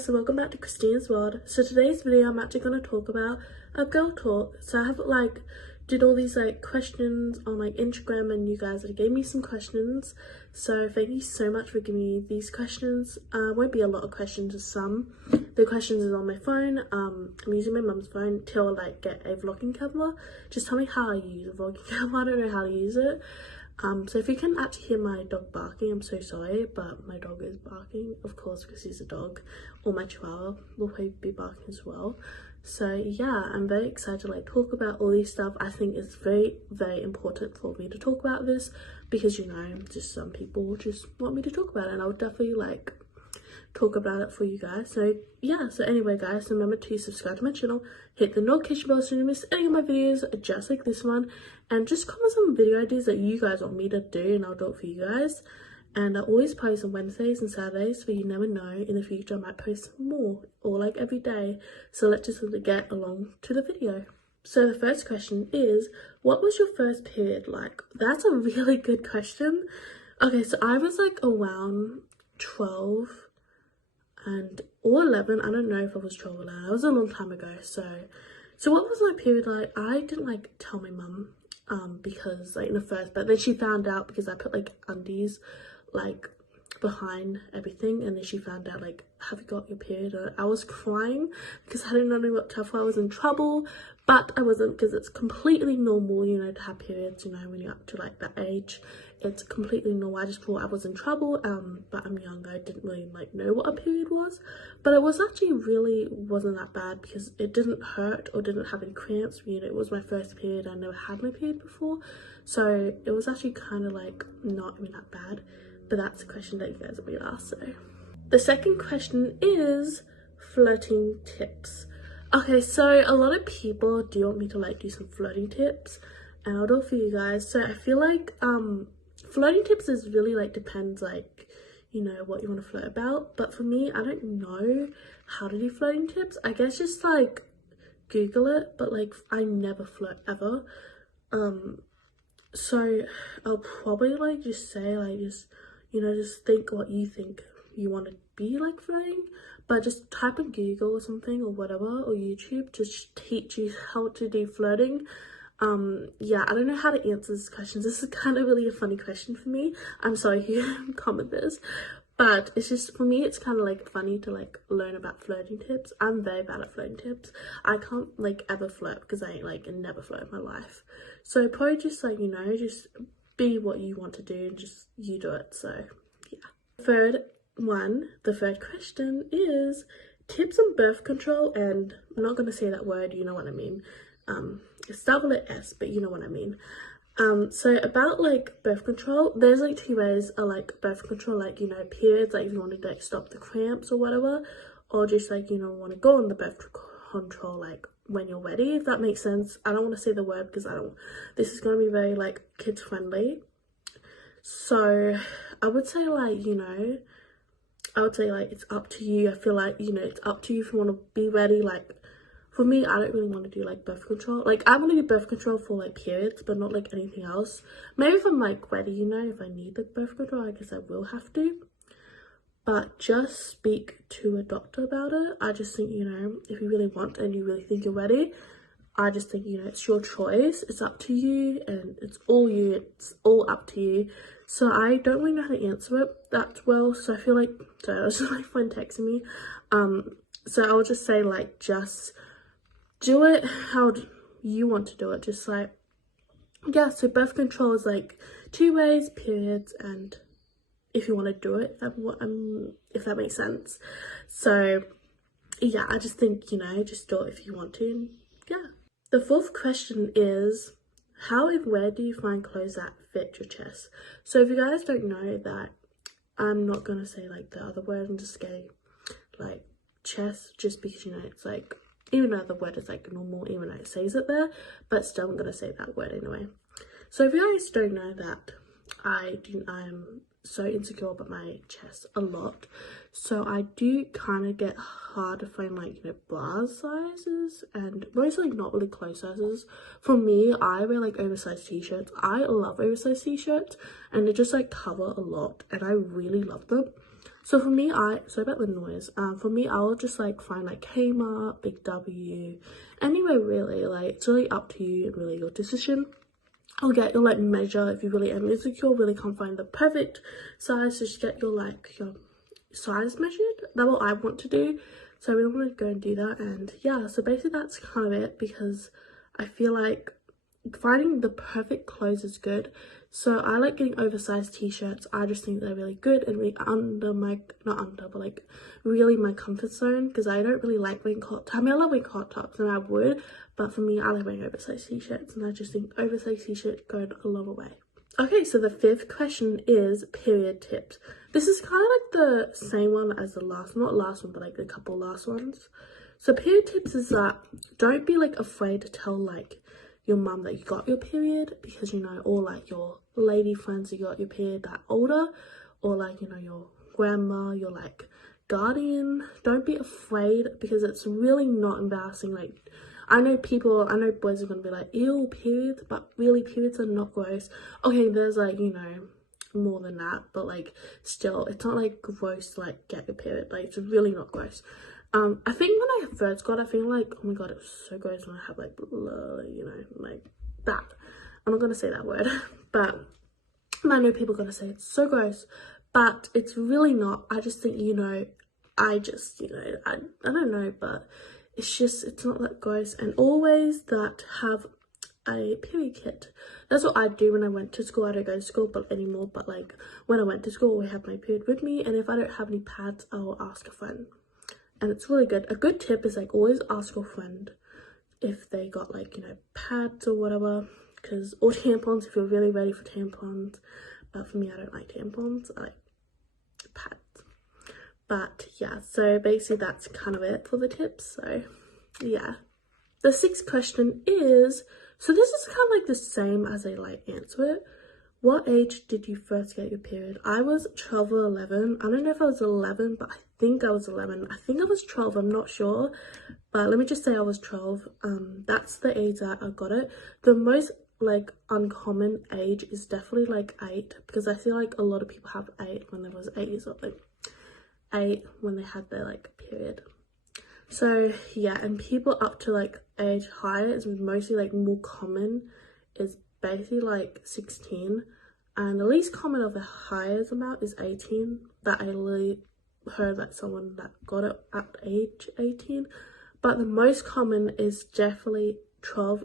guys, so welcome back to Christina's World. So today's video I'm actually going to talk about a girl talk. So I have did all these questions on Instagram, and you guys gave me some questions, so thank you so much for giving me these questions. Won't be a lot of questions, just some. The questions is on my phone. I'm using my mum's phone till get a vlogging camera. Just tell me how I use a vlogging camera. I don't know how to use it. So if you can actually hear my dog barking, I'm so sorry, but my dog is barking, of course, because he's a dog, or my chihuahua will probably be barking as well. So yeah, I'm very excited to talk about all these stuff. I think it's very, very important for me to talk about this, because just some people just want me to talk about it, and I would definitely talk about it for you guys. So yeah, so anyway guys, remember to subscribe to my channel, hit the notification bell so you don't miss any of my videos just like this one, and just comment some video ideas that you guys want me to do, and I'll do it for you guys. And I always post on Wednesdays and Saturdays, but you never know, in the future I might post more, or every day. So let's just get along to the video. So the first question is, what was your first period like? That's a really good question. Okay, so I was around 12 or 11. I don't know if I was 12 or 11. That was a long time ago. So what was my period like? I didn't tell my mum because in the first, but then she found out because I put undies behind everything, and then she found out have you got your period? And I was crying because I didn't know what to tell. I was in trouble, but I wasn't, because it's completely normal, to have periods, when you're up to that age. It's completely normal. I just thought I was in trouble, but I'm younger. I didn't really know what a period was, but it was actually really wasn't that bad, because it didn't hurt or didn't have any cramps. It was my first period. I never had my period before, so it was actually kind of not even that bad. But that's a question that you guys will be asked. So the second question is flirting tips. Okay, so a lot of people do want me to do some flirting tips, and I'll do it for you guys. So I feel flirting tips is really depends what you want to flirt about. But for me, I don't know how to do flirting tips. I guess just Google it, but I never flirt ever. So I'll probably just say just think what you think you want to be flirting, but just type in Google or something, or whatever, or YouTube, to teach you how to do flirting. Yeah, I don't know how to answer this question. This is kind of really a funny question for me. I'm sorry who comment this, but it's just, for me, it's kind of funny to learn about flirting tips. I'm very bad at flirting tips. I can't ever flirt, because I ain't never flirt in my life. So probably just just be what you want to do, and just you do it. So yeah. The third question is tips on birth control, and I'm not going to say that word, you know what I mean. It's start with an S, but you know what I mean. So about birth control, there's two ways of birth control, periods, if you want to stop the cramps or whatever, or just want to go on the birth control when you're ready, if that makes sense. I don't want to say the word, because this is going to be very kids friendly. So I would say it's up to you. I feel it's up to you if you want to be ready. For me, I don't really want to do birth control. I want to do birth control for periods, but not anything else. Maybe if I'm ready, if I need the birth control, I guess I will have to. But just speak to a doctor about it. I just think, if you really want and you really think you're ready, I just think, it's your choice. It's up to you, and it's all you. It's all up to you. So I don't really know how to answer it that well. So I feel sorry, I was just my friend texting me. So I'll just say just do it how you want to do it. Just yeah. So birth control is 2 ways: periods, and if you want to do it, if that makes sense. So yeah, I just think just do it if you want to. And yeah. The fourth question is, how and where do you find clothes that fit your chest? So if you guys don't know that, I'm not gonna say the other word. I'm just saying chest, just because it's even though the word is normal, even though it says it there, but still I'm gonna say that word anyway. So if you guys don't know that, I am so insecure about my chest a lot, so I do kind of get hard to find bra sizes, and mostly not really clothes sizes. For me, I wear oversized t-shirts. I love oversized t-shirts, and they just cover a lot, and I really love them. So for me, sorry about the noise. For me, I'll just like find like Kmart, Big W, anywhere really. Like it's really up to you and really your decision. I'll get your like measure if you really am insecure, really can't find the perfect size. Just get your size measured. That's what I want to do. So I really want to go and do that. And yeah, so basically that's kind of it, because I feel like finding the perfect clothes is good. So I like getting oversized t-shirts. I just think they're really good and really really my comfort zone, because I don't really like wearing I love wearing hot tops and I would, but for me I like wearing oversized t-shirts, and I just think oversized t-shirts go a long way. Okay, so the 5th question is period tips. This is kind of like the same one as the last, not last one, but like the couple last ones. So period tips is that don't be like afraid to tell like your mum that you got your period, because you know, or like your lady friends you got your period that older, or like, you know, your grandma, your like guardian. Don't be afraid, because it's really not embarrassing. Like I know boys are gonna be like, ew, periods, but really periods are not gross. Okay, there's like, you know, more than that, but like still it's not like gross to like get your period. Like it's really not gross. I think when I first got it, I feel like, oh my god, it was so gross when I have like, you know, like that. I'm not gonna say that word, but I know people are gonna say it's so gross, but it's really not. I just think, you know, I don't know, but it's not that gross. And always that have a period kit. That's what I do when I went to school. I don't go to school anymore, but like when I went to school, I have my period with me, and if I don't have any pads, I will ask a friend. And it's really good. A good tip is like always ask your friend if they got like, you know, pads or whatever, or tampons if you're really ready for tampons. But for me, I don't like tampons, I like pads. But yeah, so basically that's kind of it for the tips. So yeah, the 6th question is, so this is kind of like the same as I like answer it. What age did you first get your period? I was 12 or 11. I don't know if I was 11, but I think I was 11. I think I was 12, I'm not sure. But let me just say I was 12. That's the age that I got it. The most like uncommon age is definitely like 8, because I feel like a lot of people have 8 when they was 8 years old, like 8 when they had their like period. So yeah, and people up to like age higher is mostly like more common is basically like 16, and the least common of the highest amount is 18. That I literally heard that someone that got it at age 18, but the most common is definitely 12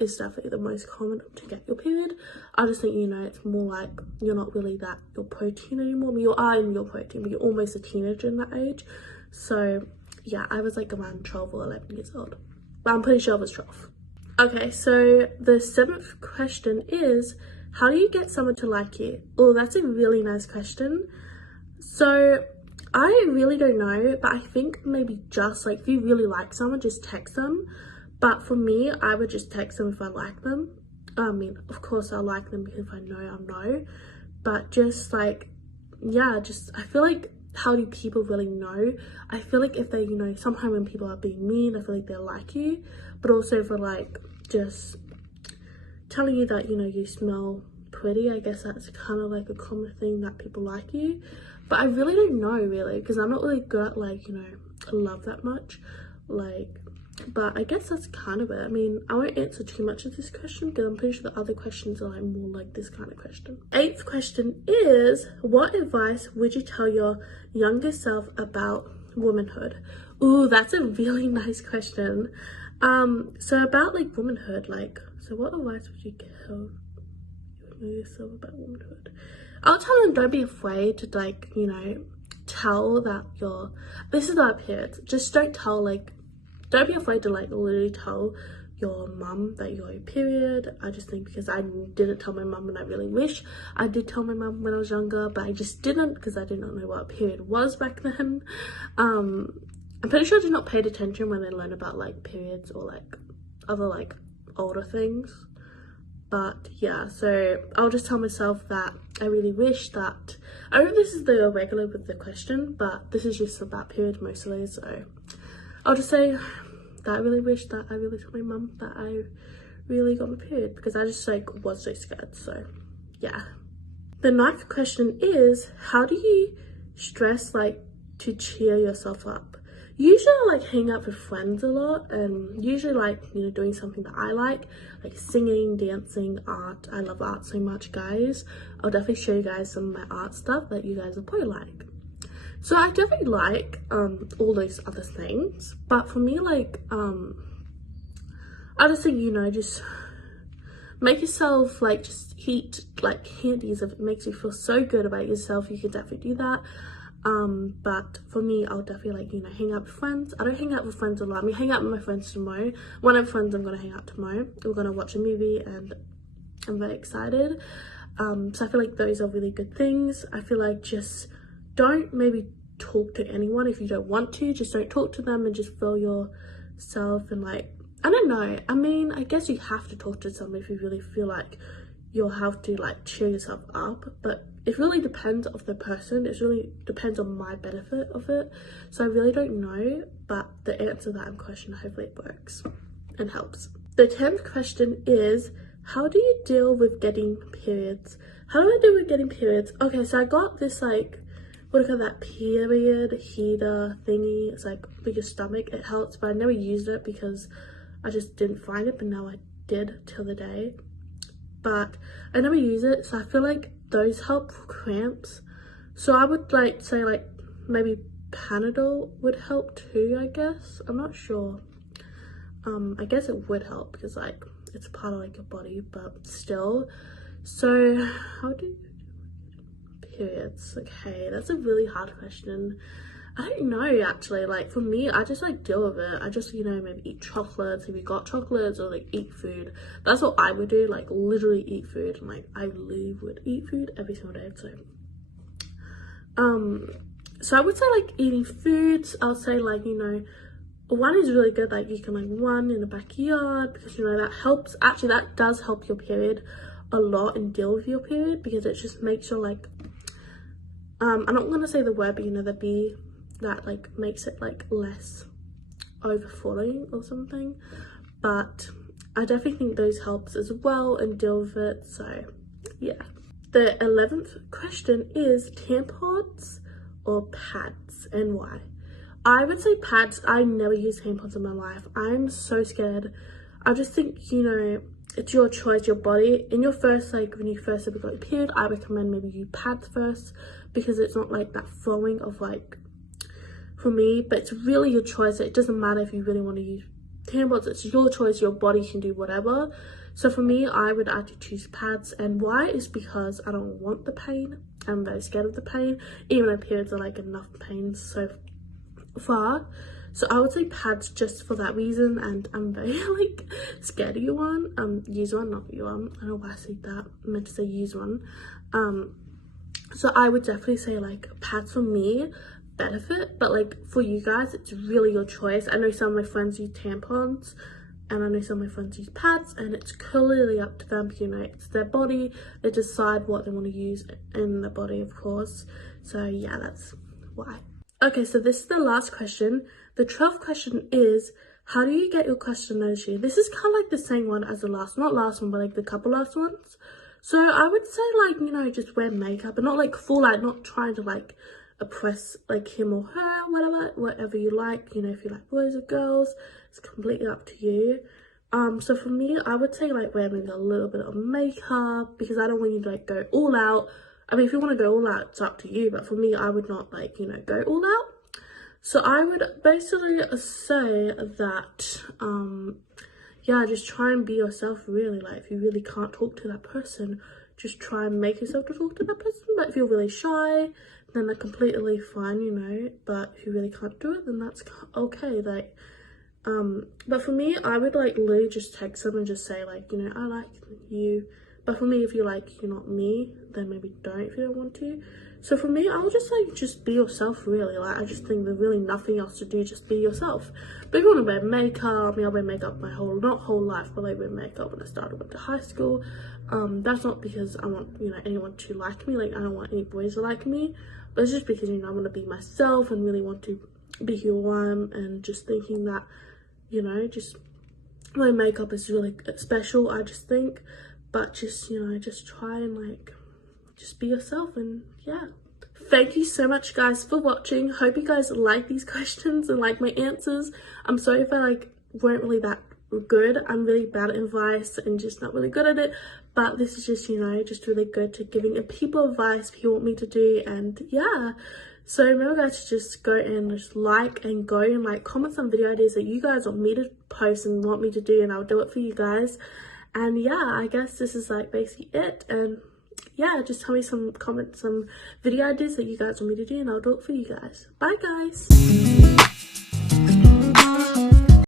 is definitely the most common to get your period. I just think, you know, it's more like you're not really your protein anymore. I mean, you are in your protein, but you're almost a teenager in that age. So yeah, I was like around 12 or 11 years old, but I'm pretty sure I was 12. Okay, so the 7th question is, how do you get someone to like you? Oh, that's a really nice question. So I really don't know, but I think maybe just like if you really like someone, just text them. But for me, I would just text them if I like them. I mean, of course I'll like them because if I know, I know. But just like, yeah, I feel like, how do people really know? I feel like if they, you know, sometimes when people are being mean, I feel like they like you. But also for like just telling you that, you know, you smell pretty, I guess that's kind of like a common thing that people like you. But I really don't know really, because I'm not really good at like, you know, love that much, like, but I guess that's kind of it. I mean, I won't answer too much of this question because I'm pretty sure the other questions are like more like this kind of question. 8th question is, what advice would you tell your younger self about womanhood? Ooh, that's a really nice question. So about like womanhood, like, so what advice would you tell yourself about womanhood? I'll tell them, don't be afraid to like, you know, tell that this is about periods. Just don't be afraid to like literally tell your mum that you got your period. I just think, because I didn't tell my mum, and I really wish I did tell my mum when I was younger, but I just didn't because I did not know what a period was back then. I'm pretty sure I did not pay attention when I learned about like periods or like other like older things. But yeah, so I'll just tell myself that I really wish that, I don't know if this is the regular with the question, but this is just about periods mostly, so I'll just say that I really wish that I really told my mum that I really got my period, because I just like was so scared. So yeah. The 9th question is, how do you stress, like to cheer yourself up. Usually I like hang out with friends a lot, and usually like, you know, doing something that I like singing, dancing, art. I love art so much, guys. I'll definitely show you guys some of my art stuff that you guys will probably like. So I definitely like all those other things, but for me, like I just think, you know, just make yourself like just eat like candies. If it makes you feel so good about yourself, you can definitely do that. But for me, I'll definitely like, you know, hang out with friends. I don't hang out with friends a lot. I mean, hang out with my friends tomorrow. One of my friends I'm gonna hang out tomorrow. We're gonna watch a movie and I'm very excited. So I feel like those are really good things. I feel like just don't maybe talk to anyone if you don't want to. Just don't talk to them and just feel yourself, and like, I don't know, I mean, I guess you have to talk to someone if you really feel like you'll have to like cheer yourself up, but it really depends of the person. It really depends on my benefit of it, so I really don't know. But the answer to that question, hopefully it works and helps. The 10th question is, how do you deal with getting periods? How do I deal with getting periods? Okay, so I got this like, what do you call that, period heater thingy. It's like for your stomach. It helps, but I never used it because I just didn't find it, but now I did till the day. But I never use it, so I feel like those help for cramps. So I would like say like maybe Panadol would help too, I guess. I'm not sure. I guess it would help because like it's part of like your body, but still. So how do you do periods? Okay, that's a really hard question. I don't know, actually. Like for me, I just like deal with it. I just, you know, maybe eat chocolates if you got chocolates, or like eat food. That's what I would do, like literally eat food. And like I literally would eat food every single day. So I would say like eating foods. I would say like, you know, one is really good, like you can like run in the backyard, because you know that helps. Actually, that does help your period a lot and deal with your period, because it just makes your like I'm not gonna say the word, but you know, the bee that like makes it like less overflowing or something. But I definitely think those helps as well and deal with it. So yeah. The 11th question is tampons or pads, and why? I would say pads. I never use tampons in my life. I'm so scared. I just think, you know, it's your choice, your body. In your first, like when you first ever got your period, I recommend maybe use pads first, because it's not like that flowing of like, for me. But it's really your choice. It doesn't matter if you really want to use tampons. It's your choice. Your body can do whatever. So for me, I would actually choose pads. And why is because I don't want the pain. I'm very scared of the pain, even though periods are like enough pain so far. So I would say pads just for that reason. And I'm very like scared to use one. Use one, not you one. I don't know why I said that. I meant to say use one. So I would definitely say like pads for me benefit, but like for you guys, it's really your choice. I know some of my friends use tampons, and I know some of my friends use pads, and it's clearly up to them. You know, it's their body. They decide what they want to use in their body, of course. So yeah, that's why. Okay, so this is the last question. The 12th question is, how do you get your crush to notice you? This is kind of like the same one as the last, not last one, but like the couple last ones. So I would say like, you know, just wear makeup, and not like full, like not trying to like oppress like him or her, whatever you like. You know, if you like boys or girls, it's completely up to you. So for me, I would say like wear maybe a little bit of makeup, because I don't want you to like go all out. I mean, if you want to go all out, it's up to you, but for me, I would not like, you know, go all out. So I would basically say that yeah, just try and be yourself, really. Like if you really can't talk to that person, just try and make yourself to talk to that person. But if you're really shy, then they're completely fine, you know. But if you really can't do it, then that's okay. Like but for me, I would like literally just text them and just say like, you know, I like you. But for me, if you like, you're not me, then maybe don't if you don't want to. So for me, I would just like, just be yourself, really. Like, I just think there's really nothing else to do, just be yourself. But if you want to wear makeup, I mean, I wear makeup my whole, not whole life, but I wear makeup when I started, went to high school. That's not because I want, you know, anyone to like me. Like, I don't want any boys to like me. But it's just because, you know, I want to be myself and really want to be who I am, and just thinking that, you know, just my makeup is really special, I just think. But just, you know, just try and like, just be yourself, and yeah, thank you so much guys for watching. Hope you guys like these questions and like my answers. I'm sorry if I like weren't really that good. I'm really bad at advice and just not really good at it, but this is just, you know, just really good to giving people advice people want me to do. And yeah, so remember guys to just go and just like and go and like comment some video ideas that you guys want me to post and want me to do, and I'll do it for you guys. And yeah, I guess this is like basically it. And yeah, just tell me some comments, some video ideas that you guys want me to do, and I'll do it for you guys. Bye guys.